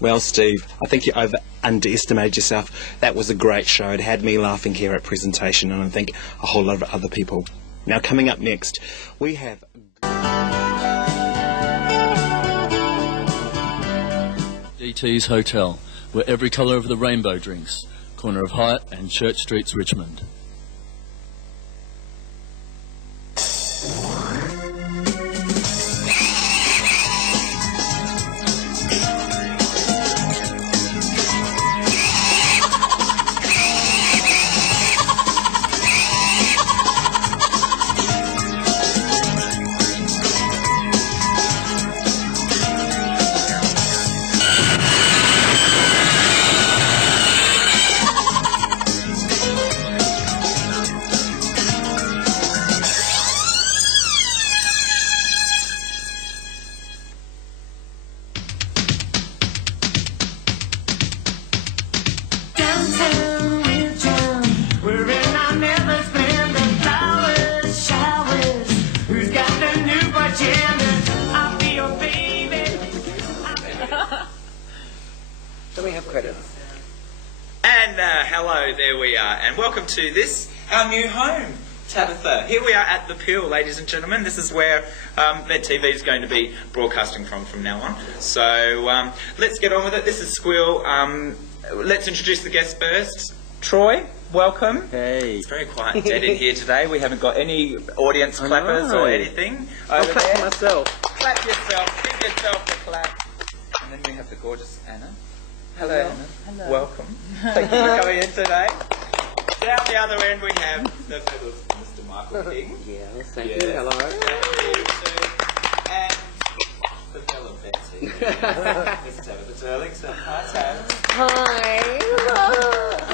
Well, Steve, I think you underestimated yourself. That was a great show. It had me laughing here at presentation, and I think a whole lot of other people. Now, coming up next, we have... DT's Hotel, where every colour of the rainbow drinks. Corner of Hyatt and Church Streets, Richmond. Hello, there we are, and welcome to this, our new home, Tabitha. Here we are at the Peel, ladies and gentlemen. This is where Vet TV is going to be broadcasting from now on. So let's get on with it. This is Squeal. Let's introduce the guests first. Troy, welcome. Hey. It's very quiet and dead in here today. We haven't got any audience clappers or anything. I'll clap for myself. Clap yourself. Give yourself a clap. And then we have the gorgeous Anna. Hello, Anna. Hello. Welcome. Thank you for coming in today. Down the other end we have the fabulous Mr. Michael King. Yes, thank you. Hello. And the fellow Betsy. Miss Tabitha Turlington. Hi, Tab.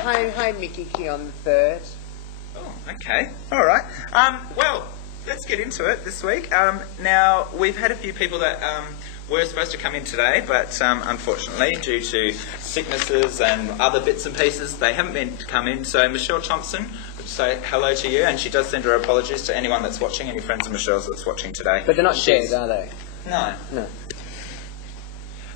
Hi. Hi, Mickey King on the third. Oh, okay. All right. Well, let's get into it this week. Now, we've had a few people that were supposed to come in today, but unfortunately, due to sicknesses and other bits and pieces, they haven't been to come in. So Michelle Thompson would say hello to you, and she does send her apologies to anyone that's watching, any friends of Michelle's that's watching today. But they're not shared, are they? No. No.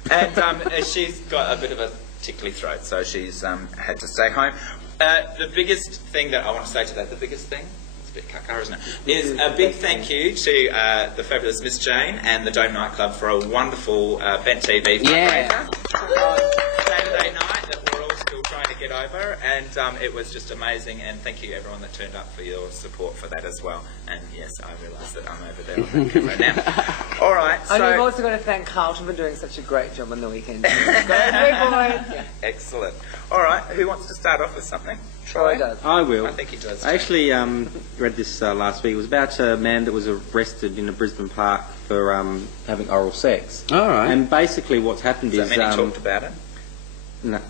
And she's got a bit of a tickly throat, so she's had to stay home. The biggest thing that I want to say to that, the biggest thing, a bit caca, isn't it? Is a big thank you to the fabulous Miss Jane and the Dome Nightclub for a wonderful Vent TV fundraiser on Saturday night that we're all still trying to get over, and it was just amazing, and thank you everyone that turned up for your support for that as well. And yes, I realise that I'm over there on that camera now. All right, so... And we've also got to thank Carlton for doing such a great job on the weekend. Yeah. Excellent. All right, who wants to start off with something? Troy does. I will. I think he does. I actually read this last week. It was about a man that was arrested in a Brisbane park for having oral sex. All right. And basically what's happened Does is... that mean he talked about it? No.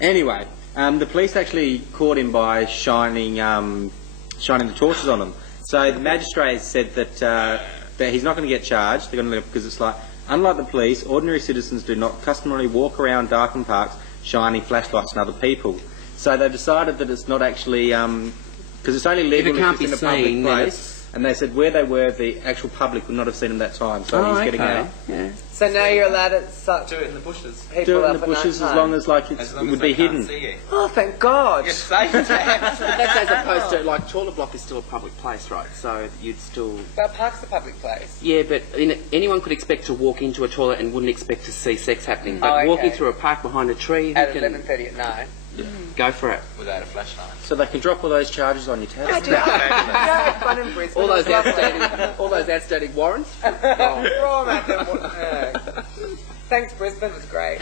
Anyway, the police actually caught him by shining the torches on him. So the magistrate said that he's not going to get charged. They're going to, because it's like, unlike the police, ordinary citizens do not customarily walk around darkened parks shining flashlights on other people. So they decided that it's not actually because it's only legal if it's in a public place, and they said where they were, the actual public would not have seen him that time, so he's getting out. Yeah. So now you're allowed to suck Do it in the bushes. people Do it up in the at bushes night as time. long as like As it long would as be they can't hidden. see you. Oh, thank God. You're safe to have. That's as opposed to, like, toilet block is still a public place, right? So you'd still... But park's a public place. Yeah, but anyone could expect to walk into a toilet and wouldn't expect to see sex happening. But Oh, okay. walking through a park behind a tree, At who can 11:30 at night. go for it? Without a flashlight. So they can drop all those charges on your tab. I had fun in Brisbane. All those It was lovely. outstanding warrants? Throw 'em at them. Thanks, Brisbane. It was great.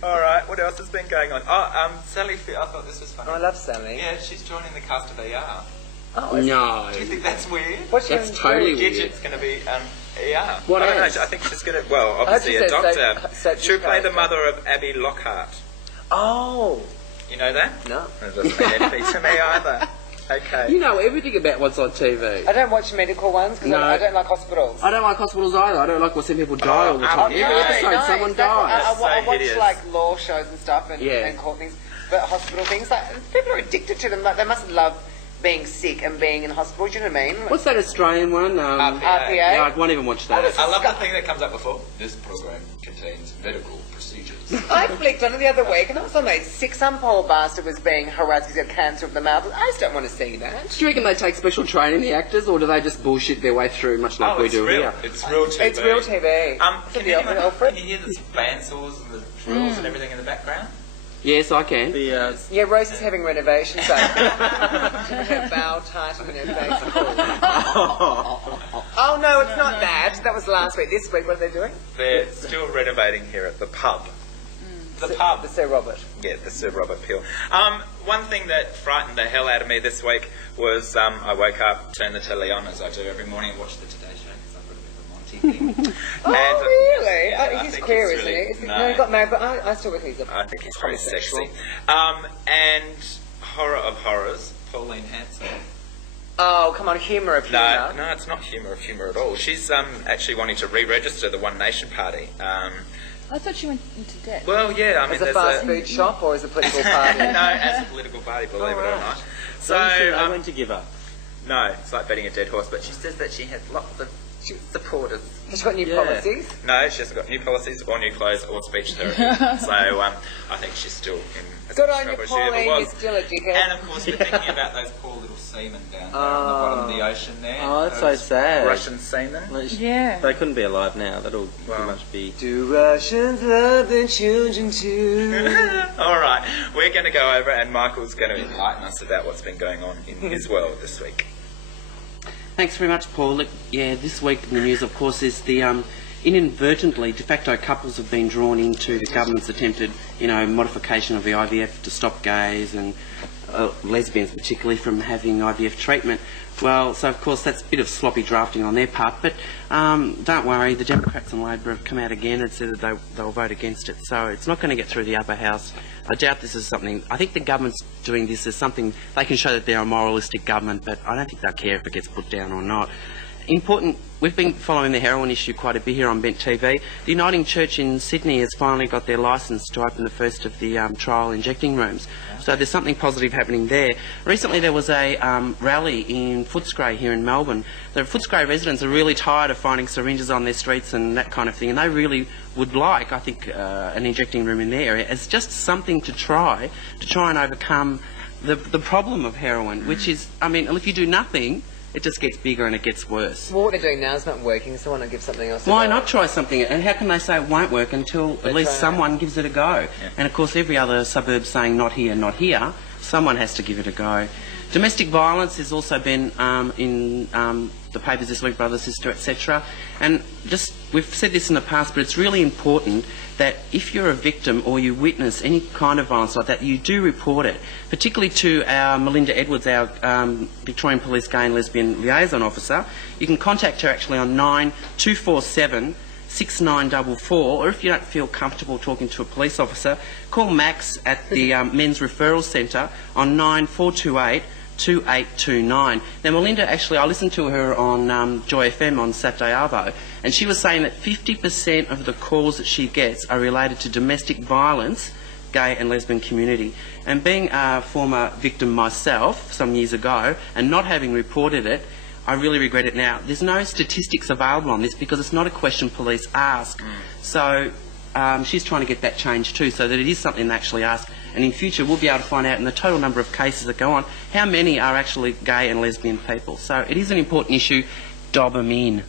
All right, what else has been going on? Oh, Sally, I thought this was funny. Oh, I love Sally. Yeah, she's joining the cast of ER. Oh, it's- No. Do you think that's weird? What's she That's gonna totally do? weird. Gidget's going to be ER. What I don't know, else? I think she's going to, well, I hope obviously she a said doctor. such She'll a play the character. mother of Abby Lockhart. Oh. You know that? No. That doesn't mean anything to me either. Okay. You know everything about what's on TV. I don't watch medical ones because No. I don't like hospitals. I don't like hospitals either. I don't like watching people die all the time. okay. Every episode, No, someone exactly. dies. I So watch hideous. like law shows and stuff and, Yeah. and court things, but hospital things, like people are addicted to them. Like they must love being sick and being in hospital. Do you know what I mean? What's that Australian one? RPA? Yeah, I won't even watch that. I love the thing that comes up before. This program contains medical procedures. I flicked on it the other week and I was on my sick. Some poor bastard was being harassed because he had cancer of the mouth. I just don't want to see that. Do you reckon they take special training, the actors, or do they just bullshit their way through, much like we it's do real. here? It's real TV. It's real TV. Can you hear the bandsaws and the drills and everything in the background? Yes, I can. The, Yeah, Rose is having renovations. So her bow tight and her face full. Oh no, it's not that. That was last week. This week, what are they doing? They're still renovating here at the pub. The pub. The Sir Robert. Yeah, the Sir Robert Peel. One thing that frightened the hell out of me this week was I woke up, turned the telly on as I do every morning, and watched the Today Show because I've got a bit of a Monty thing. Oh, really? yeah, Oh, I he's think queer, he's isn't really- he? Is he? no. No, he got married, but I still think he's a I think he's very homosexual. sexy. And horror of horrors, Pauline Hanson. Oh, come on, humour of humour. No, it's not humour of humour at all. She's actually wanting to re-register the One Nation Party. I thought she went into debt. Well, yeah, I mean, As a there's fast food shop or as a political party? no, as a political party, believe it or right. not. so So, when to give up. no, it's like betting a dead horse, but she says that she has lots of supporters. Has she got new Yeah. policies? No, she hasn't got new policies or new clothes or speech therapy. So I think she's still in as Good much on you, trouble as she ever Pauline. You're was. still a dickhead. And of course, we're thinking about those poor little seamen down there on the bottom of the ocean there. Oh, that's so Those sad. Russian seamen. Yeah. They couldn't be alive now. That'll pretty much be... Do Russians love their children too? All right, we're going to go over and Michael's going to enlighten us about what's been going on in his world this week. Thanks very much, Paul. Look, yeah, this week in the news, of course, is the inadvertently de facto couples have been drawn into the government's attempted, modification of the IVF to stop gays and lesbians particularly from having IVF treatment. Well, so of course that's a bit of sloppy drafting on their part, but don't worry, the Democrats and Labor have come out again and said that they'll vote against it, so it's not going to get through the upper house. I doubt this is something, I think the government's doing this as something, they can show that they're a moralistic government, but I don't think they'll care if it gets put down or not. Important, we've been following the heroin issue quite a bit here on Bent TV. The Uniting Church in Sydney has finally got their licence to open the first of the trial injecting rooms. So there's something positive happening there. Recently there was a rally in Footscray here in Melbourne. The Footscray residents are really tired of finding syringes on their streets and that kind of thing, and they really would like, I think, an injecting room in their area as just something to try and overcome the problem of heroin, which is, I mean, if you do nothing, it just gets bigger and it gets worse. Well, what they're doing now is not working, so why not give something else a Why go? not try something? And how can they say it won't work until at least try it. someone gives it a go? Yeah. And of course every other suburb saying not here, someone has to give it a go. Domestic violence has also been in the papers this week, brother, sister, etc. And just, we've said this in the past, but it's really important that if you're a victim or you witness any kind of violence like that, you do report it, particularly to our Melinda Edwards, our Victorian Police Gay and Lesbian Liaison Officer. You can contact her actually on 9247 6944, or if you don't feel comfortable talking to a police officer, call Max at the Men's Referral Centre on 9428 2829. Now Melinda, actually I listened to her on Joy FM on Saturday Arvo, and she was saying that 50% of the calls that she gets are related to domestic violence gay and lesbian community. And being a former victim myself some years ago and not having reported it, I really regret it now. There's no statistics available on this because it's not a question police ask. So she's trying to get that changed too, so that it is something they actually ask. And in future, we'll be able to find out in the total number of cases that go on, how many are actually gay and lesbian people. So it is an important issue. Dob them in.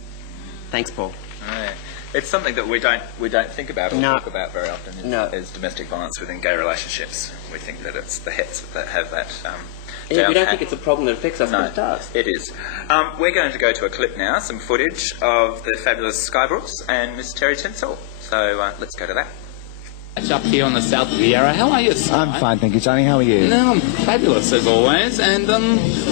Thanks, Paul. Right. It's something that we don't think about or talk about very often is domestic violence within gay relationships. We think that it's the hets that have that yeah, we don't think it's a problem that affects us, but it does. It is. We're going to go to a clip now, some footage of the fabulous Skybrooks and Miss Terry Tinsel. So let's go to that. Up here on the south Riviera. How are you, Si? I'm fine, thank you, Johnny. How are you? No, I'm fabulous as always. And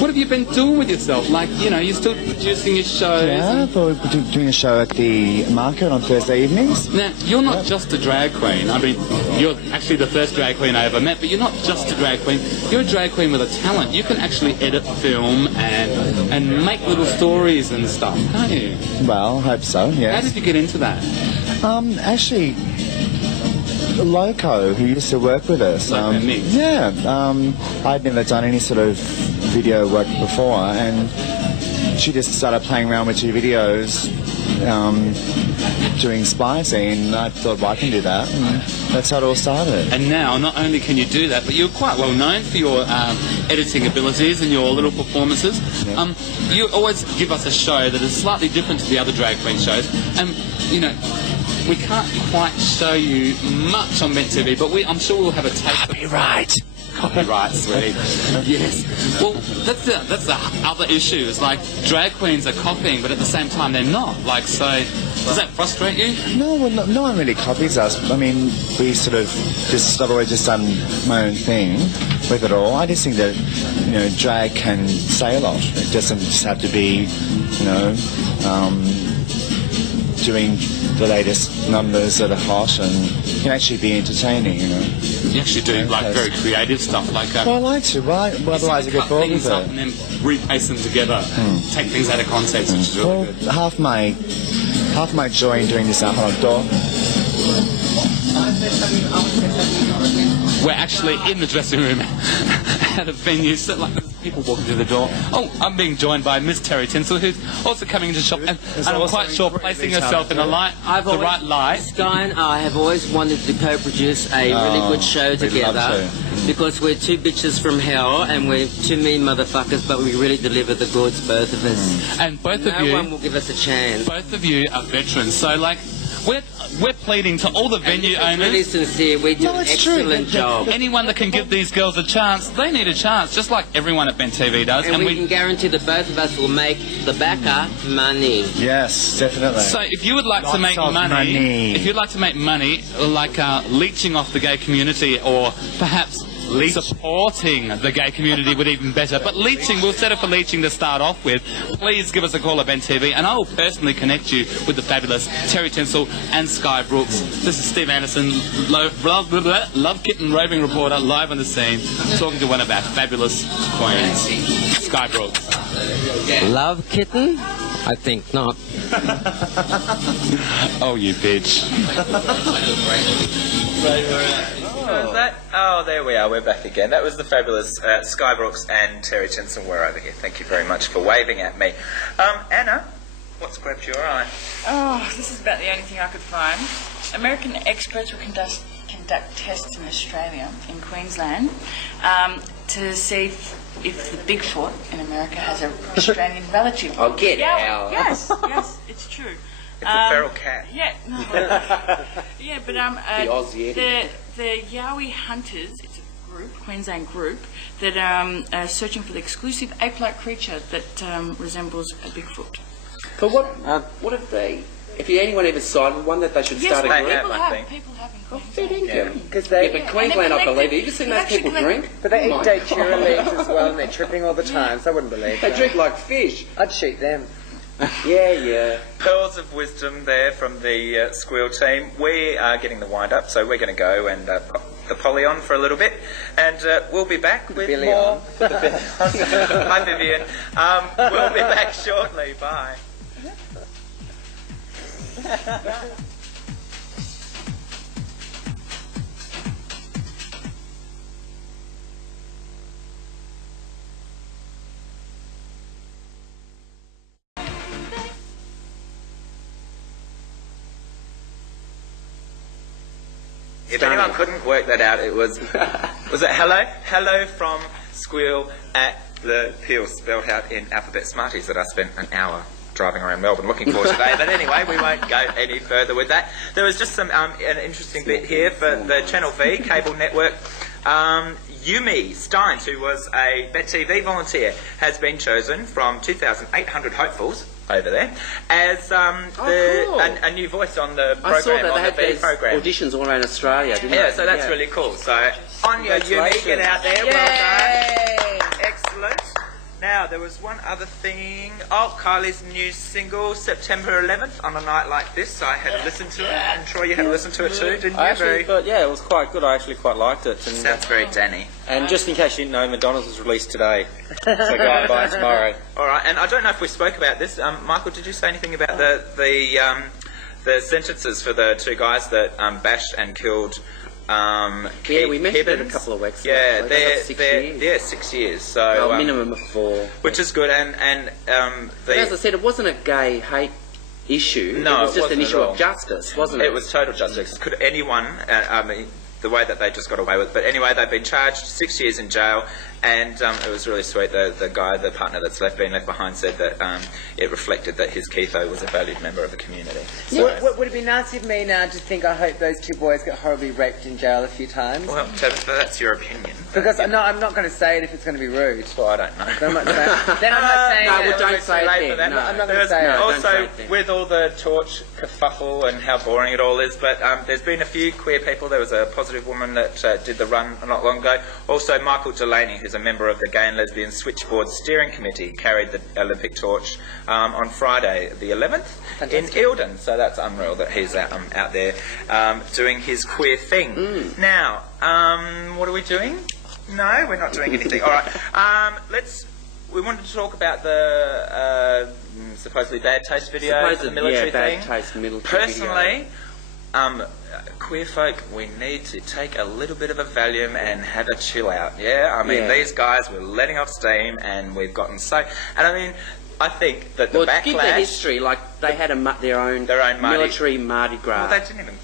what have you been doing with yourself? Like, you know, you're still producing your shows. Yeah, I thought we were doing a show at the market on Thursday evenings. Now, you're not just a drag queen. I mean, you're actually the first drag queen I ever met, but you're not just a drag queen. You're a drag queen with a talent. You can actually edit film and make little stories and stuff, can't you? Well, I hope so, yes. How did you get into that? Actually, Loco, who used to work with us. Yeah, I'd never done any sort of video work before, and she just started playing around with 2 videos, doing splicing, and I thought, well, I can do that, and that's how it all started. And now, not only can you do that, but you're quite well known for your editing abilities and your little performances. Yeah. You always give us a show that is slightly different to the other drag queen shows, and, you know, we can't quite show you much on Met TV, but I'm sure we'll have a taste. Copyright, sweetie. Yes. Well, that's the other issue. It's like drag queens are copying, but at the same time they're not. Like, so does that frustrate you? No, well, no one really copies us. I mean, we sort of I've always just done my own thing with it all. I just think that, you know, drag can say a lot. It doesn't just have to be, you know, doing the latest numbers that are hot, and it can actually be entertaining, you know. You actually do like very creative stuff, like well, I like to. Well, otherwise I get bored with it. And then repaste them together, take things out of context, which is really good. Half my joy in doing this up on a door. We're actually in the dressing room at a venue, so like people walking through the door. Oh, I'm being joined by Miss Terry Tinsel, who's also coming into the shop, and I'm quite sure placing herself in the right light. Sky and I have always wanted to co-produce a really good show together, because we're 2 bitches from hell and we're 2 mean motherfuckers, but we really deliver the goods, both of us. And both of you, no one will give us a chance. Both of you are veterans, so like we're pleading to all the venue owners. Really sincere. We do an excellent job. Anyone that can give these girls a chance, they need a chance, just like everyone at Ben TV does. And we can guarantee that both of us will make the backer money. Yes, definitely. So if you would like to make money, if you'd like to make money, like leeching off the gay community, or perhaps supporting the gay community would even better. But leeching, we'll settle for leeching to start off with. Please give us a call at Ben TV, and I will personally connect you with the fabulous Terry Tinsel and Sky Brooks. This is Steve Anderssen, Love Kitten Roving Reporter, live on the scene, talking to one of our fabulous queens, Sky Brooks. Love Kitten? I think not. Oh, you bitch. Oh, there we are. We're back again. That was the fabulous Sky Brooks and Terry Tinsel were over here. Thank you very much for waving at me. Anna, what's grabbed your eye? Oh, this is about the only thing I could find. American experts will conduct tests in Australia, in Queensland, to see if the Bigfoot in America has a Australian relative. Oh, get out. Yes, it's true. It's a feral cat. Yeah, no. Yeah, but the Yowie Hunters, it's a group, Queensland group, that are searching for the exclusive ape-like creature that resembles a Bigfoot. But what if they? If anyone ever sighted one, that they should start a group? People have in Queensland. But Queensland, I believe. Have you seen those people drink? But they eat datura leaves as well, and they're tripping all the time, so I wouldn't believe They drink like fish. I'd shoot them. Yeah. Pearls of wisdom there from the Squeal team. We are getting the wind up, so we're going to go and pop the Polly on for a little bit, and we'll be back with Billy more. on. Hi, Vivian. We'll be back shortly. Bye. If anyone couldn't work that out, it was it hello from Squeal at the Peel, spelled out in alphabet Smarties that I spent an hour driving around Melbourne looking for today. But anyway, we won't go any further with that. There was just some an interesting bit here for the Channel V cable network. Yumi Steins, who was a Bet TV volunteer, has been chosen from 2,800 hopefuls over there as a new voice on the program. I saw that on they the had V these program. auditions all around Australia, didn't they? Yeah, so that's really cool. So on your Yumi, get out there. Yay! Well done. Excellent. Now, there was one other thing. Oh, Kylie's new single, September 11th, on a night like this. I had to listen to it. And Troy, you had to listen to it too, didn't you? I actually thought, it was quite good. I actually quite liked it. And, sounds very Danny. And just in case you didn't know, Madonna's was released today. So go and buy it tomorrow. All right, and I don't know if we spoke about this. Michael, did you say anything about the sentences for the two guys that bashed and killed we mentioned it a couple of weeks ago. Yeah, they're 6 years. Yeah, 6 years. So minimum of 4. Which is good, and but as I said, it wasn't a gay hate issue. No, it was just an issue at all. of justice, wasn't it? It was total justice. Could anyone? The way that they just got away with. But anyway, they've been charged 6 years in jail, and it was really sweet. The guy, the partner that's been left behind, said that it reflected that his Keitho was a valued member of the community. So would it be nice of me now to think I hope those two boys get horribly raped in jail a few times? Well, Tabitha, that's your opinion. Because I'm not going to say it if it's going to be rude. Well, I don't know. Then I'm not saying. Then I'm not saying. No, well, don't say it then. I'm not going to say it. Also, with all the torch kerfuffle and how boring it all is, but there's been a few queer people. There was a positive woman that did the run not long ago. Also, Michael Delaney, who's a member of the Gay and Lesbian Switchboard Steering Committee, carried the Olympic torch on Friday the 11th in Eildon. So that's unreal that he's out there doing his queer thing. Now, what are we doing? No, we're not doing anything. All right, we wanted to talk about the supposedly bad taste video, the military thing. Bad taste military Personally, queer folk, we need to take a little bit of a Valium and have a chill out. Yeah, I mean, these guys were letting off steam, and we've gotten so. And I mean, I think that the backlash. To give the history, like they had their own military Mardi Gras. Well, they didn't even.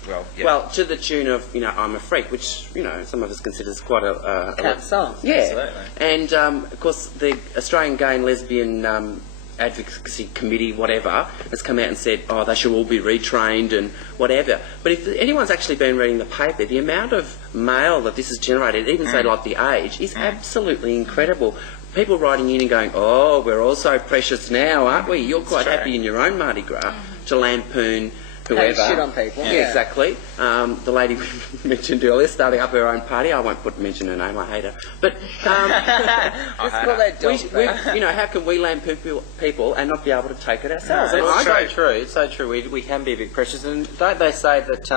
Well, to the tune of I'm a Freak, which some of us consider as quite a song. Yeah, absolutely. And of course, the Australian Gay and Lesbian Advocacy Committee, whatever, has come out and said, they should all be retrained and whatever. But if anyone's actually been reading the paper, the amount of mail that this has generated, even say like the Age, is absolutely incredible. People writing in and going, we're all so precious now, aren't we? You're quite happy in your own Mardi Gras to lampoon whoever. Shit on people. Yeah, exactly. The lady we mentioned earlier, starting up her own party. I won't mention her name. I hate her. But how can we lampoon people and not be able to take it ourselves? No, it's so true. It's so true. We can be a bit precious, and don't they say that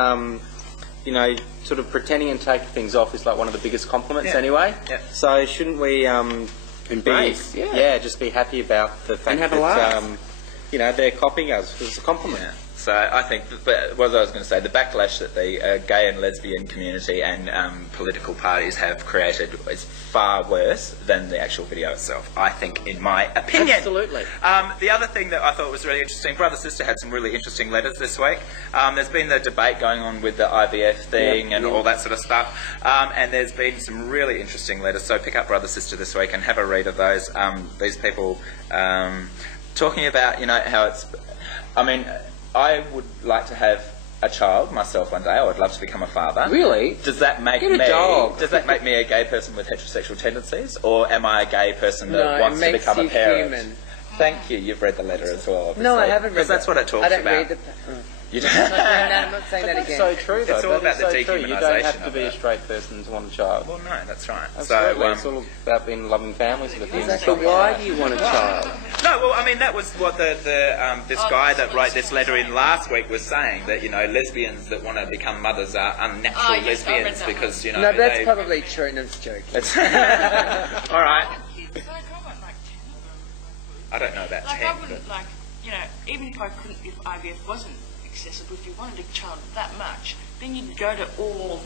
sort of pretending and taking things off is like one of the biggest compliments anyway? Yeah. So shouldn't we embrace? Just be happy about the fact and have a laugh. They're copying us. It's a compliment. Yeah. So I think, but what I was going to say, the backlash that the gay and lesbian community and political parties have created is far worse than the actual video itself, I think, in my opinion. Absolutely. The other thing that I thought was really interesting, Brother Sister had some really interesting letters this week. There's been the debate going on with the IVF thing and all that sort of stuff, and there's been some really interesting letters. So pick up Brother Sister this week and have a read of those. These people talking about, how it's... I mean... I would like to have a child myself one day. I would love to become a father. Really? Does that make me a gay person with heterosexual tendencies, or am I a gay person that wants to become a parent? Human. Thank you. You've read the letter as well. Obviously. No, I haven't read. Because that's what it talks about. I don't read the. You don't. I'm not saying that again. That's so true, though. It's all about the dehumanisation. You don't have to be a straight person to want a child. Well, no, that's right. Absolutely. So it's all about being loving families with the Exactly. But why do you want a child? No, well, I mean, that was what this guy that wrote this letter in last week was saying, that, lesbians that want to become mothers are unnatural lesbians because, No, that's probably true. No, it's joking. All right. I don't know about 10. I wouldn't, even if IVF wasn't accessible, if you wanted a child that much, then you'd go to all,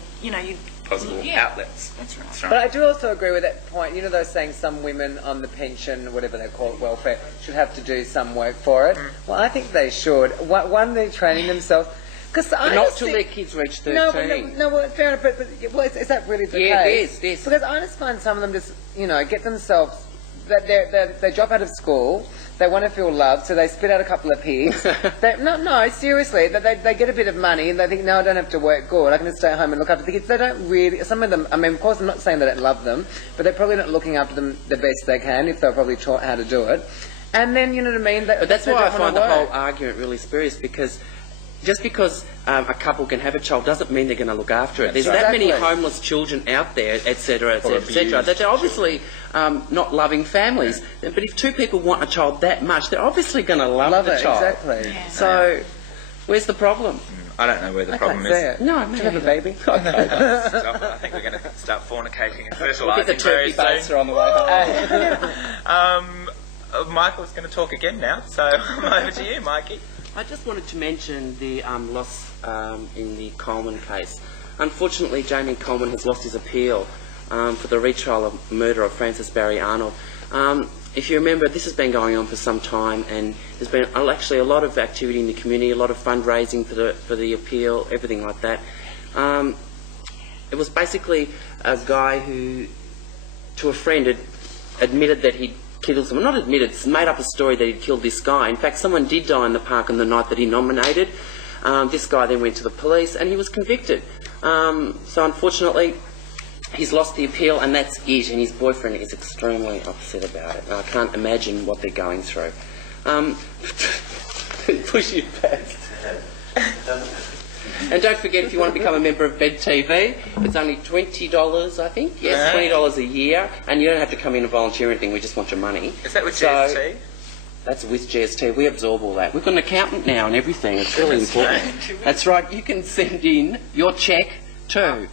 possible outlets. That's right. But I do also agree with that point. They're saying some women on the pension, whatever they call it, welfare, should have to do some work for it. Well, I think they should. One, they're training themselves. Because not till their kids reach 13. No, well, fair enough, but is that really the case? Yeah, it is, yes. Because I just find some of them just, get themselves, that they drop out of school, they want to feel loved, so they spit out a couple of pigs. No, seriously, they get a bit of money and they think, no, I don't have to work good, I can just stay at home and look after the kids. They don't really, some of them, I mean, of course I'm not saying they don't love them, but they're probably not looking after them the best they can, if they're probably taught how to do it. And then, you know what I mean? But that's why I find the whole argument really spurious, because just because a couple can have a child doesn't mean they're going to look after it. There's that many homeless children out there, etc., etc., etc., that are obviously not loving families. But if two people want a child that much, they're obviously going to love the child. Exactly. Yeah. So, where's the problem? I don't know where the problem is. No, I have a baby. I think we're going to start fornicating and fertilising. We'll get the turkey baster on the way home. Michael's going to talk again now, so I'm over to you, Mikey. I just wanted to mention the loss in the Coleman case. Unfortunately, Jamie Coleman has lost his appeal for the retrial of murder of Francis Barry Arnold. If you remember, this has been going on for some time, and there's been actually a lot of activity in the community, a lot of fundraising for the appeal, everything like that. It was basically a guy who, to a friend, had admitted that he'd killed someone. Not admitted, made up a story that he'd killed this guy. In fact, someone did die in the park on the night that he nominated. This guy then went to the police and he was convicted. So unfortunately, he's lost the appeal and that's it. And his boyfriend is extremely upset about it. And I can't imagine what they're going through. Push you back. And don't forget, if you want to become a member of Bed TV, it's only $20, I think. Yes, $20 a year, and you don't have to come in and volunteer or anything. We just want your money. Is that with GST? That's with GST. We absorb all that. We've got an accountant now and everything. It's really important. That's right. You can send in your cheque to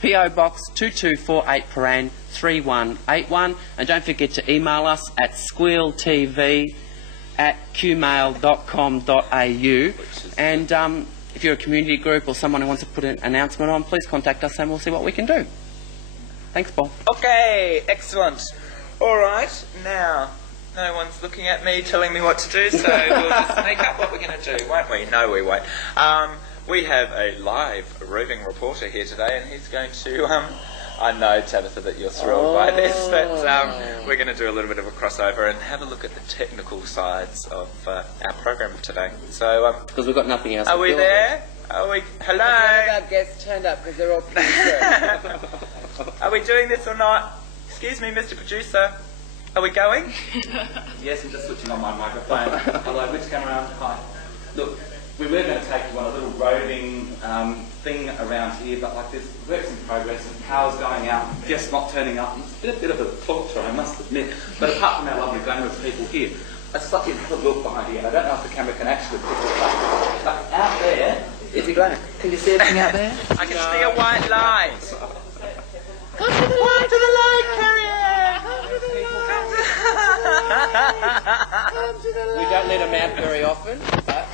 PO Box 2248 Paran 3181, and don't forget to email us at squealtv@qmail.com.au. And if you're a community group or someone who wants to put an announcement on, please contact us and we'll see what we can do. Thanks, Paul. Okay, excellent. All right, now, no one's looking at me telling me what to do, so we'll just make up what we're going to do, won't we? No, we won't. We have a live roving reporter here today, and he's going to... I know, Tabitha, that you're thrilled by this, but we're going to do a little bit of a crossover and have a look at the technical sides of our program today. So, because we've got nothing else. Are we there? Are we? Hello. None of our guests turned up because they're all pretty good. Are we doing this or not? Excuse me, Mr. Producer. Are we going? Yes, I'm just switching on my microphone. Hello, which camera? Hi. Look, we were going to take you on a little roving thing around here, but like there's works in progress and cars going out, just not turning up. It's been a bit of a torture, I must admit. But apart from our lovely glamorous people here, I'd just like you to have a look behind here. I don't know if the camera can actually pick it up, but out there... Is it black? Can you see anything out there? I can see a white light. Come to the light! To the light, Carrier! Come to the light! Come to the light! We don't let them out very often, but...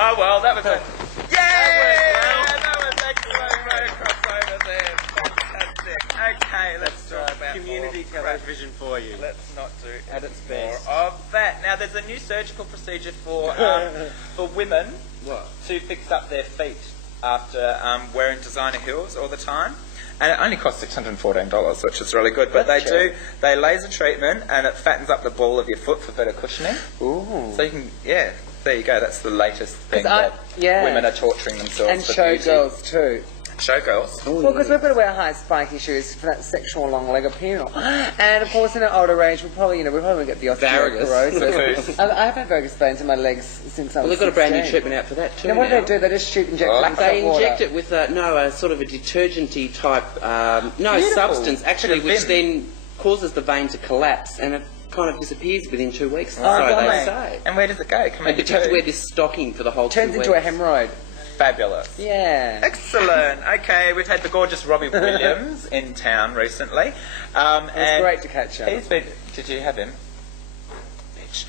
Oh well, that was a... Yay! That was excellent. Right crossover there. Fantastic. Okay, let's talk about community television for you. Let's not do at its more best. of that. Now, there's a new surgical procedure for women to fix up their feet after wearing designer heels all the time. And it only costs $614, which is really good. But they laser treatment and it fattens up the ball of your foot for better cushioning. Ooh. So you can, there you go. That's the latest thing that women are torturing themselves and for showgirls too. Showgirls? Well, because we've got to wear high spiky shoes for that sexual long leg appeal. And of course, in an older age, we probably get the osteoporosis. I have had varicose veins in my legs since I was 16. They've got a brand new treatment out for that too. Now, what do they do? They just inject black They water. inject it with a sort of a detergenty type substance actually, which then causes the vein to collapse and it kind of disappears within 2 weeks. So they say. And where does it go? And you have to wear this stocking for the whole 2 weeks. Turns into a hemorrhoid. Fabulous. Yeah. Excellent. Okay, we've had the gorgeous Robbie Williams in town recently. It was great to catch up. He's been... Did you have him? Bitch.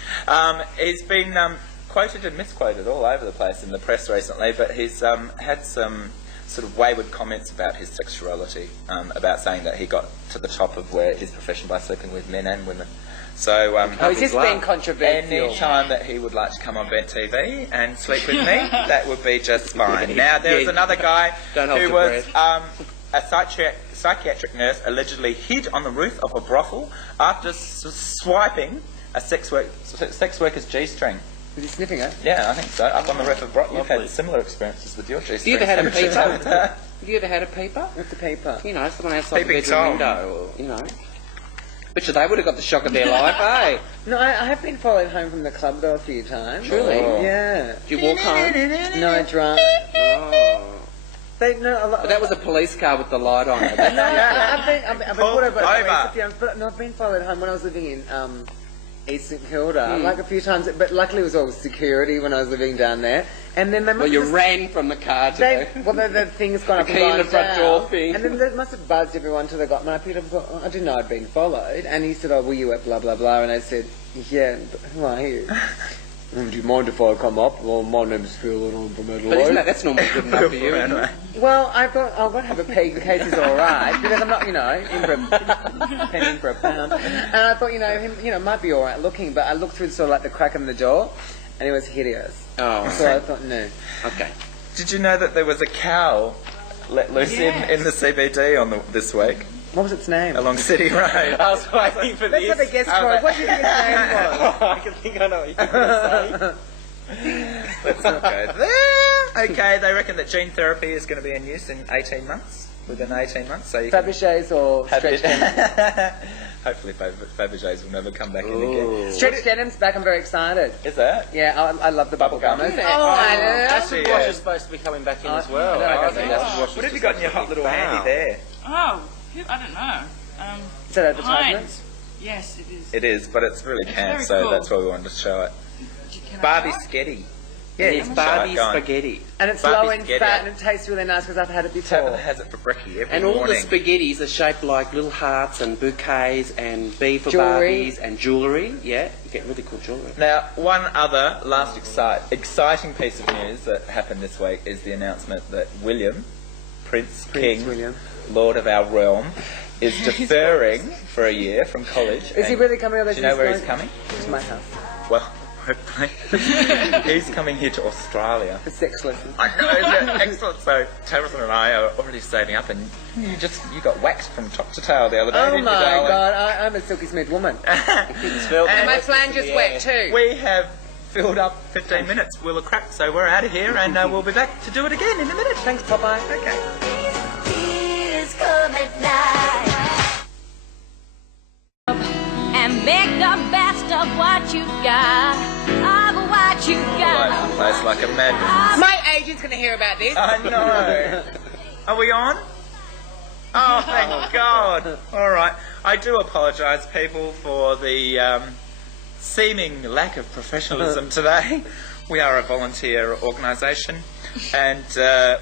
He's been quoted and misquoted all over the place in the press recently, but he's had some sort of wayward comments about his sexuality, about saying that he got to the top of his profession by sleeping with men and women. So, he's just being controversial. any time that he would like to come on Bent TV and sleep with me, that would be just fine. Now, there was another guy who was a psychiatric nurse allegedly hid on the roof of a brothel after swiping a sex worker's G-string. Was he sniffing it? Yeah, I think so. Up on the roof of brothel. You've had similar experiences with your G-string. Have you ever had a peeper? Have you ever had a peeper? What's a peeper? You know, someone outside the Peeping bedroom Tom. window, or, you know. Bet you they would have got the shock of their life, eh? No, I have been followed home from the club though a few times. Really? Yeah. Did you walk home? No, I drive. Oh. But that was a police car with the light on it. I've been pulled over a few times, but no, I've been followed home when I was living in East St Kilda, like a few times. But luckily, it was all security when I was living down there. And then they must you ran from the car to the thing's gone up the and key in gone the front down. door thing. And then they must have buzzed everyone till they got me. I picked up and thought, oh, I didn't know I'd been followed. And he said, oh, were you at blah blah blah? And I said, yeah, but who are you? Do you mind if I come up? Well, my name's Phil and I'm from Adelaide. But isn't that's normally good enough for you? Well, I thought I'll go and have a peg in case he's all right, because I'm not, in for a penny for a pound. And I thought, him, might be all right looking, but I looked through sort of like the crack in the door, and he was hideous. Oh, so I thought, no. Okay. Did you know that there was a cow let loose in the CBD this week? What was its name? Along City Road. I was waiting for this. Let's have a guess, Roy. What do you think its name was? I can think I know what you're going to say. Let's not go there. Okay, they reckon that gene therapy is going to be in use in 18 months. Within 18 months. So you Fabergés or stretch denim? Hopefully Fabergés will never come back in again. Stretch denim's back. I'm very excited. Is that? Yeah, I love the bubble gummers. Oh, I know. Acid wash is supposed to be coming back in as well. What have you got in your hot little handy there? Oh, I don't know. Is that advertisement? Heinz. Yes, it is. It is, but it's really camp, very so cool. that's why we wanted to show it. Can I Barbie try? Sketty. Yeah, it's Barbie spaghetti. And it's Barbie low in spaghetti. fat and it tastes really nice because I've had it before. Tabitha has it for brekkie every And all morning. the spaghettis are shaped like little hearts and bouquets and B for Jewellery. Barbies and jewellery. Yeah, you get really cool jewellery. Now, one other last exciting piece of news that happened this week is the announcement that William, Prince King, William. Lord of our realm, is deferring for a year from college. Is he really coming? Do you know where he's coming? To my house. Well, hopefully. He's coming here to Australia. For sex lessons. I know, isn't it? Excellent. So, Tabitha and I are already saving up, and you got waxed from top to tail the other day, Oh didn't my you, darling? God, I'm a silky smooth woman. And my flange is wet too. We have filled up 15 minutes, Wheel of Crap, so we're out of here, and we'll be back to do it again in a minute. Thanks, Popeye. Okay. And make the best of what you got, of what you All over the place like a madman. My agent's going to hear about this. I know. Are we on? Oh, thank God. All right. I do apologise, people, for the seeming lack of professionalism today. We are a volunteer organisation, and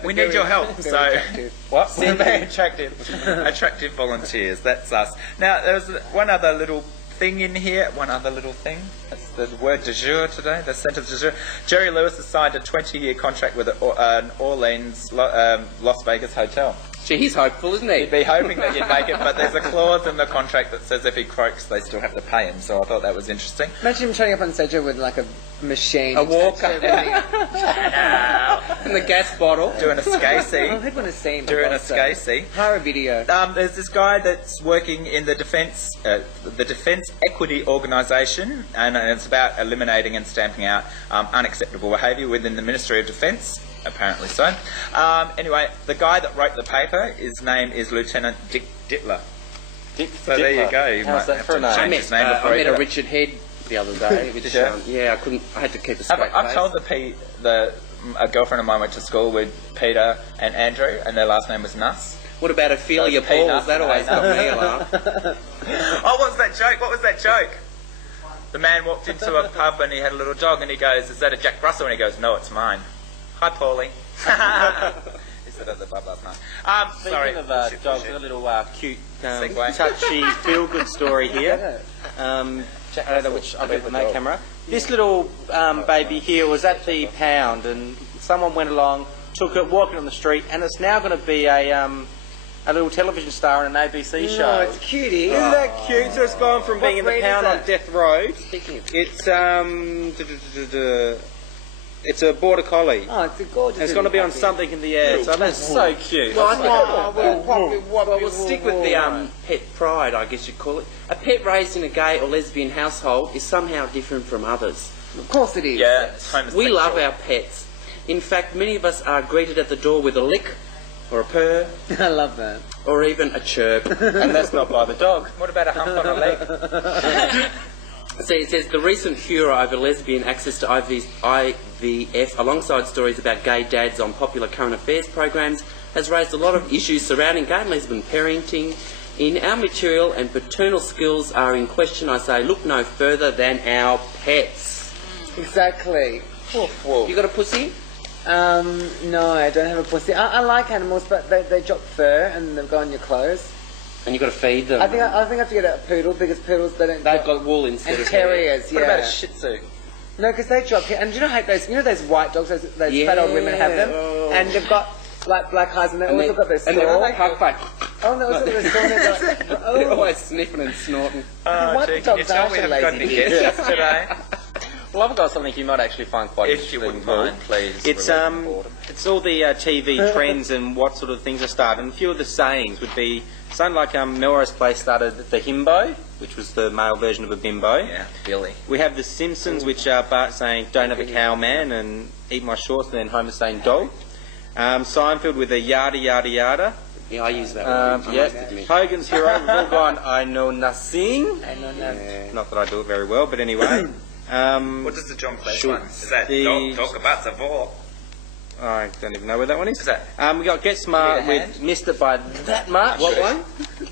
we need your help. So, attractive. what? We're very attractive. Attractive volunteers. That's us. Now, there's one other little thing in here. One other little thing. That's the word du jour today. The sentence du jour. Jerry Lewis has signed a 20-year contract with an Orleans, Las Vegas hotel. Gee, he's hopeful, isn't he? He'd be hoping that you'd make it, but there's a clause in the contract that says if he croaks, they still have to pay him. So I thought that was interesting. Imagine him turning up on stage with like a machine. A walker. And the gas bottle. Doing a scasey. Oh, I'd want to see him. Doing a scasey. Hire a video. There's this guy that's working in the Defence Equity Organisation, and it's about eliminating and stamping out unacceptable behaviour within the Ministry of Defence. Apparently so. Anyway, the guy that wrote the paper, his name is Lieutenant Dick Dittler. So there you go. You How's might that have for to a name? change his name before I he met did a it. Richard Head the other day. Which, I had to keep a straight face. I've told a girlfriend of mine went to school with Peter and Andrew, and their last name was Nuss. What about Ophelia So Pauls? Nuss That and always got me a laugh. Oh, what was that joke? What was that joke? The man walked into a pub and he had a little dog, and he goes, "Is that a Jack Russell?" And he goes, "No, it's mine." Hi, Paulie. He said at the pub last night. Sorry. Speaking of dogs, a little cute, Segue. touchy, feel-good story here. I don't know which, I'll get the no camera. This little baby here was at the pound, and someone went along, took it, walking on the street, and it's now going to be a a little television star on an ABC show. No, it's a cutie. Isn't that cute? So it's gone from being in the breed pound is on it? death row. Speaking of It's a border collie. Oh, it's a gorgeous. It's going to be on something in the air. So that's so cute. Well, I think Well, we'll stick with the pet pride, I guess you'd call it. A pet raised in a gay or lesbian household is somehow different from others. Of course it is. Yeah, it's homosexual. We love our pets. In fact, many of us are greeted at the door with a lick, or a purr, I love that. or even a chirp. And that's not by the dog. What about a hump on a leg? See, it says the recent furor over lesbian access to IVF, alongside stories about gay dads on popular current affairs programs, has raised a lot of issues surrounding gay and lesbian parenting. In our material and paternal skills are in question, I say, look no further than our pets. Exactly. You got a pussy? No, I don't have a pussy. I like animals, but they drop fur and they go on your clothes. And you got to feed them. I think I have to get a poodle because poodles They've got wool instead and of terriers. hair. Yeah. What about a Shih Tzu? No, because they drop here. And do you know how those? You know those white dogs? Those fat old women have them, Oh. and they've got like black eyes, and they also got their and they're snore. puffed back. Oh no, also their snore. They're always sniffing and snorting. What Gee, the can you dogs tell are we haven't got any lazy? guests today? Well, I've got something you might actually find quite If you interesting. wouldn't mind, please. It's all the TV trends and what sort of things are started. And a few of the sayings would be something like Melrose Place started the himbo, which was the male version of a bimbo. Yeah, Billy. We have the Simpsons, which are Bart saying "Don't have a cow, man," and "Eat my shorts," and then Homer saying "Dog." Seinfeld with a "Yada yada yada." Yeah, I use that one. I must admit. Hogan's Hero, we've all gone "I know nothing." I know that. Not that I do it very well, but anyway. What does the John Cleese one? Is that talk about the war? I don't even know where that one is. Is that? We got Get Smart with Missed It by That Much. What one?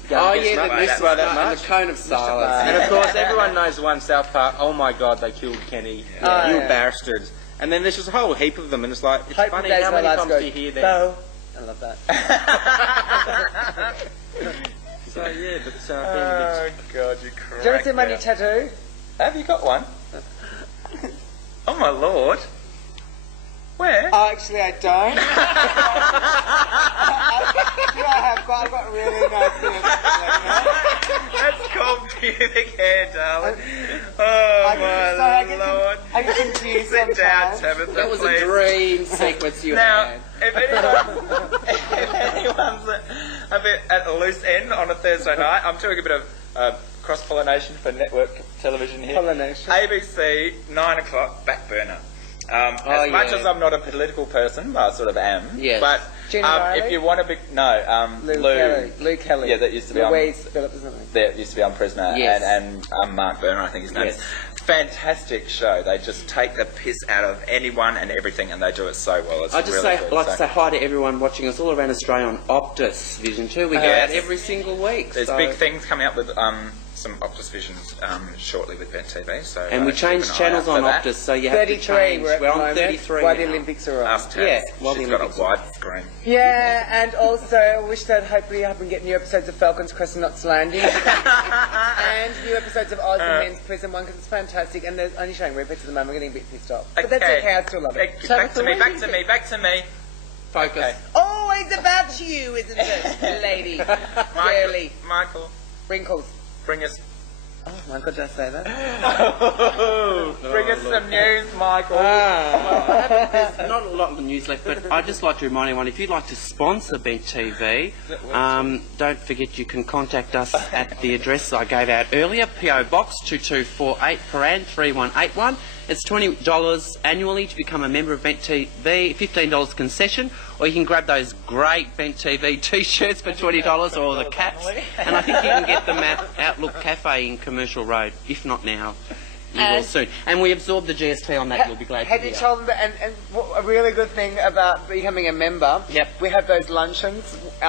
Get Yeah, Smart the Missed It by That and Much. the cone of silence. And of course, everyone knows the one South Park. Oh my God, they killed Kenny. You bastards. And then there's just a whole heap of them, and it's like, it's Hope funny the days how my many lives times go, do you hear them. "Bo." I love that. So yeah, but Oh God, you cracked. Do you ever see my new tattoo? Have you got one? Oh my lord. Where? Oh, actually, I don't. I've got really nice things. That's called pubic hair, darling. Oh I my lord. I get confused Sit down, sometimes. Tabitha, That was please. a dream sequence you Now, had. if anyone's a bit at a loose end on a Thursday night, I'm doing a bit of cross-pollination for network television here. Pollination. ABC, 9 o'clock, back burner. As much as I'm not a political person, I sort of am. Yes. But Gina Riley? if you want to be... No, Lou Kelly. Yeah, that used to be Louise on... Phillips, isn't it? That used to be on Prisoner. Yes. And Mark Burner, I think his name is. Fantastic show. They just take the piss out of anyone and everything, and they do it so well. It's I just really good. like to say hi to everyone watching us all around Australia on Optus Vision 2. We go out every single week. There's so. big things coming up with some Optus Visions shortly with Ben TV. So And we changed channels on Optus, so you have 33, to change. we're at the on moment, 33 while now. the Olympics are on. Ask Tab. Yeah, while She's the got Olympics a are wide on. screen. Yeah, and also I wish that hopefully I can get new episodes of Falcon's Crest and Knots Landing and new episodes of Oz and Men's Prison 1 because it's fantastic and there's only showing repeats at the moment. I'm getting a bit pissed off. But that's okay, I still love it. Back to me. Focus. Okay. Oh, it's about you, isn't it, lady? Girly. Michael, Wrinkles. bring us Oh, Michael, did I say that? bring us some news, Michael. There's not a lot of news left, but I'd just like to remind everyone, if you'd like to sponsor Bent TV, don't forget you can contact us at the address I gave out earlier, PO Box 2248, Paran 3181. It's $20 annually to become a member of Bent TV, $15 concession, or you can grab those great Bent TV t-shirts for $20 or the caps, and I think you can get them at Outlook Cafe in Commercial Road, if not now. You will soon. And we absorbed the GST on that, you'll be glad to hear. Have you told them that, and a really good thing about becoming a member, we have those luncheons, you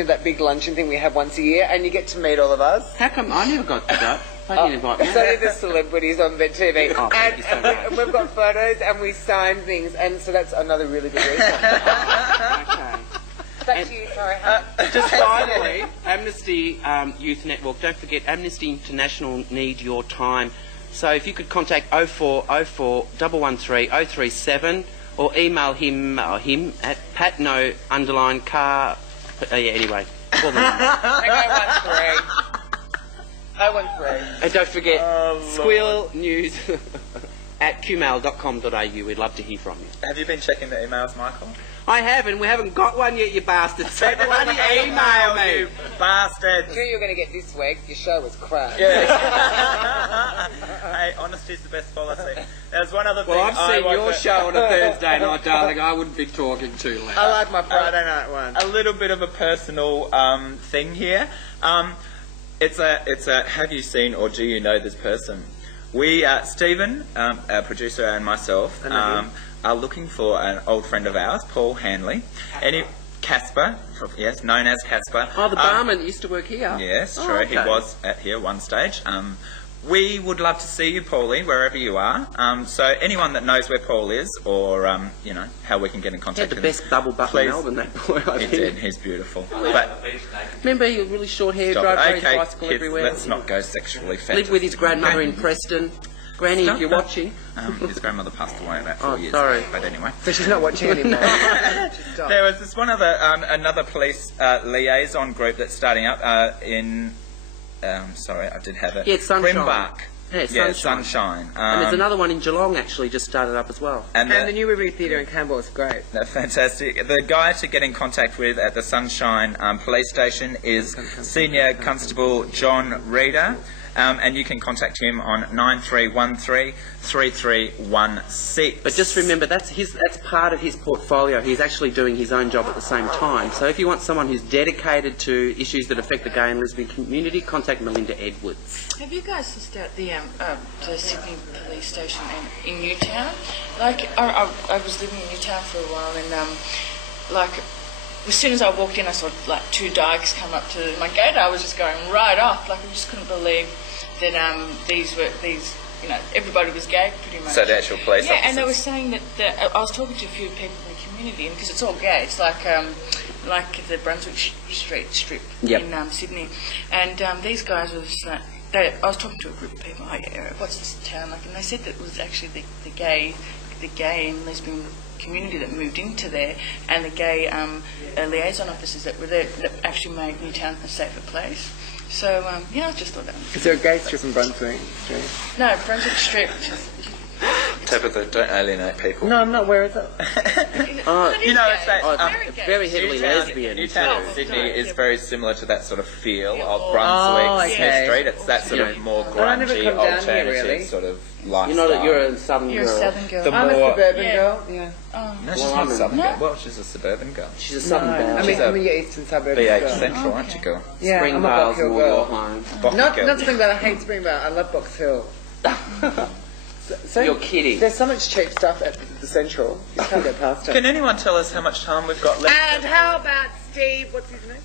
know, that big luncheon thing we have once a year, and you get to meet all of us. How come I never got to go? I didn't invite me. So did the celebrities on Bed TV. Oh, thank you so much. And we've got photos and we sign things, and so that's another really good reason. Okay. Back to you, sorry. Just finally, Amnesty Youth Network. Don't forget, Amnesty International need your time. So if you could contact 0404 113 037 or email him at patno_car. Anyway, Call the number. I want 3. And don't forget, Squeal News at qmail.com.au. We'd love to hear from you. Have you been checking the emails, Michael? I haven't. We haven't got one yet, you bastards. So bloody email me. You bastards. Who you're going to get this week? Your show was crap. Hey, honesty's the best policy. There's one other thing. Well, I've seen your show on a Thursday night, darling. I wouldn't be talking too loud. I like my Friday night one. A little bit of a personal thing here. It's a have you seen or do you know this person? We, Stephen, our producer, and myself, are looking for an old friend of ours, Paul Hanley. Casper, yes, known as Casper. Oh, the barman used to work here. Yes, true. Okay. He was at here one stage. We would love to see you, Paulie, wherever you are. So anyone that knows where Paul is, or you know how we can get in contact with him. He had the best double butt in Melbourne, that boy. I He think. did. He's beautiful. But Remember, he was really short hair, stop drove it. his Okay, bicycle kids, everywhere. let's not go sexually fat. Lived with his grandmother in Preston. Granny, if you're watching. His grandmother passed away about 4 years sorry. ago. But anyway. So she's not watching anymore. There was this one other, another police liaison group that's starting up in, sorry, I did have it. Yeah, it's Sunshine. Quimbark. Yeah, Sunshine. And there's another one in Geelong, actually, just started up as well. And the New Review Theatre in Campbell is great. They're fantastic. The guy to get in contact with at the Sunshine Police Station is Senior Constable John Reeder. And you can contact him on 9313-3316. But just remember, that's part of his portfolio. He's actually doing his own job at the same time. So if you want someone who's dedicated to issues that affect the gay and lesbian community, contact Melinda Edwards. Have you guys sussed out the Sydney police station in Newtown? Like, I was living in Newtown for a while, and as soon as I walked in, I saw like 2 dykes come up to my gate. I was just going right off. Like, I just couldn't believe that these, you know, everybody was gay pretty much. So the actual police Yeah, officers. and they were saying that I was talking to a few people in the community, and because it's all gay, it's like the Brunswick Street strip in Sydney, and these guys were just like. I was talking to a group of people. Oh, yeah, what's this town like? And they said that it was actually the gay and lesbian community that moved into there, and the gay liaison officers that were there that actually made Newtown a safer place. So I just thought that. Is there a gay strip in Brunswick? No, Brunswick Strip. Tabitha, don't alienate people. No, I'm not. Where is it? You know, it's that very heavily lesbian. Newtown in Sydney is very similar to that sort of feel of Brunswick, Smith Street. It's that sort of more grungy, alternative sort of lifestyle. You're a southern You're girl. a southern girl. I'm a suburban girl. Yeah. No, she's not a southern girl. Well, she's a suburban girl. She's a southern girl. I'm your eastern suburban BH girl. Central, aren't you, girl? Yeah, I'm a Box Hill more your girl. home. Not Springvale. I hate Springvale. I love Box Hill. So You're kidding. There's so much cheap stuff at the Central. You just can't get past it. Can anyone tell us how much time we've got left? And how about Steve? What's his name?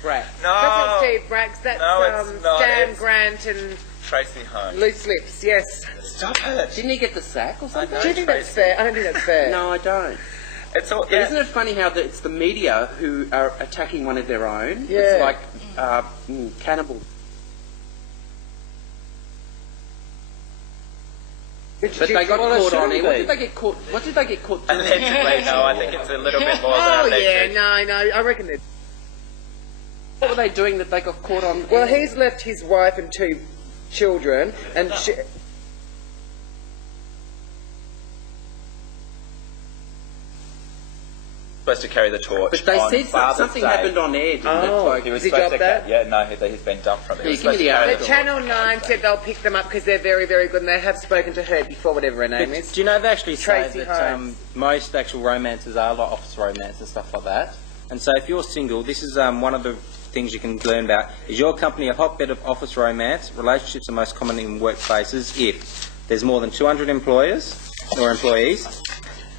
Brack. No. That's not Steve Bracks. That's it's not. Stan It's Grant and Tracy Holmes. Loose Lips. Yes. Stop it. Didn't he get the sack or something? Do you think that's fair? I don't think that's fair. No, I don't. It's all, But isn't it funny how it's the media who are attacking one of their own? Yeah. It's like cannibal. But they got caught on it. What did they get caught doing? Allegedly, no, I think it's a little bit more Oh than yeah, alleged. no, I reckon it. What were they doing that they got caught on? Well, he's left his wife and 2 children, and she. Supposed to carry the torch. But they on said Father's something Day. happened on air, didn't it? Like, He was Did he supposed drop to that? Yeah, no, he's been dumped from it. He was give me supposed the to carry article. The Channel 9 said they'll pick them up because they're very, very good, and they have spoken to her before, whatever her name is. Do you know they actually say Tracy that Holmes. most actual romances are like office romance and stuff like that? And so if you're single, this is one of the things you can learn about. Is your company a hotbed of office romance? Relationships are most common in workplaces if there's more than 200 employers or employees,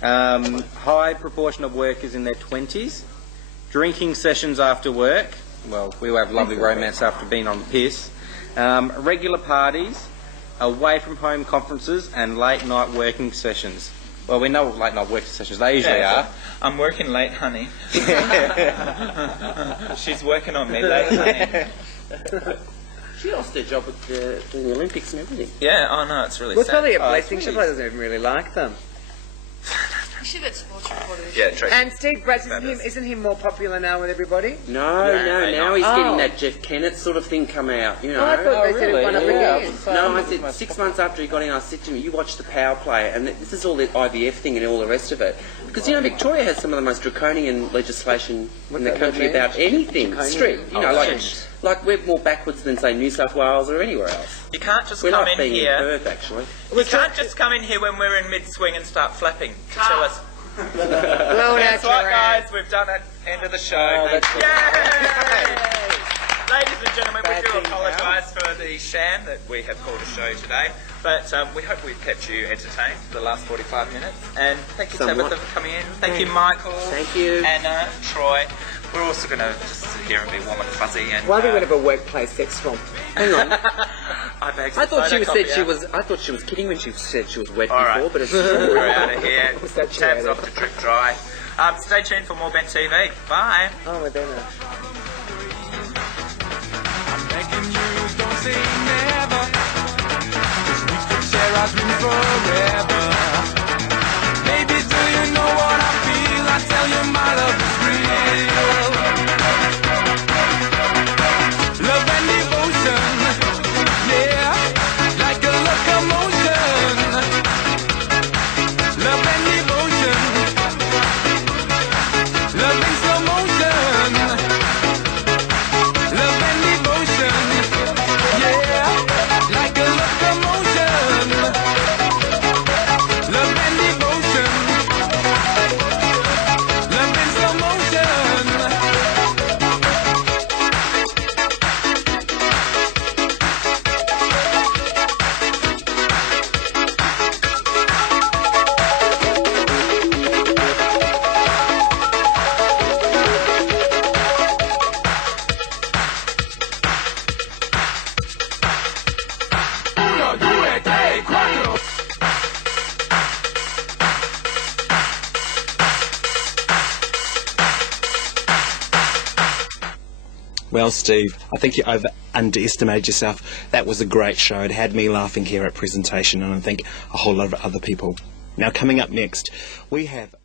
high proportion of workers in their 20s, drinking sessions after work. Well, we have lovely romance after being on the piss. Regular parties, away from home conferences, and late night working sessions. Well, we know what late night working sessions they usually are. I'm working late, honey. She's working on me late, honey. She lost her job at the Olympics and everything. Yeah, oh no, it's really Well, it's sad. probably a blessing. She probably doesn't even really like them. Actually, that sports reporter. Yeah, Tracy. And Steve Bratz, isn't he more popular now with everybody? No, now he's getting that Jeff Kennett sort of thing come out, you know. I thought they said it went up again. No, I said 6 months after he got in, I said to him, you watch the power play, and this is all the IVF thing and all the rest of it. Because, you know, Victoria has some of the most draconian legislation in the country about anything. Strict, you know, like we're more backwards than, say, New South Wales or anywhere else. You can't just we're come not in being here. in Perth, actually. You can't just come in here when we're in mid-swing and start flapping to tell us. That's right, guys. We've done it. End of the show. Yay! Ladies and gentlemen, we do apologise for the sham that we have called a show today, but we hope we've kept you entertained for the last 45 minutes. And thank you, Tabitha, for coming in. Thank you, Michael. Thank you. Anna, Troy. We're also going to just sit here and be warm and fuzzy. And Why are we going to have a workplace sex romp? Hang on. I thought she was kidding when she said she was wet before, but it's we're out of here. Tabs off to drip dry. Stay tuned for more Bent TV. Bye. Oh, we're there now. Don't say never, 'cause we could share our dreams forever. Baby, do you know what I feel? I tell you my love is real. Love and devotion, yeah, like a locomotion. Love and devotion, love in slow motion. Love and devotion, yeah, like a locomotion. Love and devotion, love in slow motion. Uno, due, tre, quattro. Well, Steve, I think you underestimated yourself. That was a great show. It had me laughing here at presentation, and I think a whole lot of other people. Now, coming up next, we have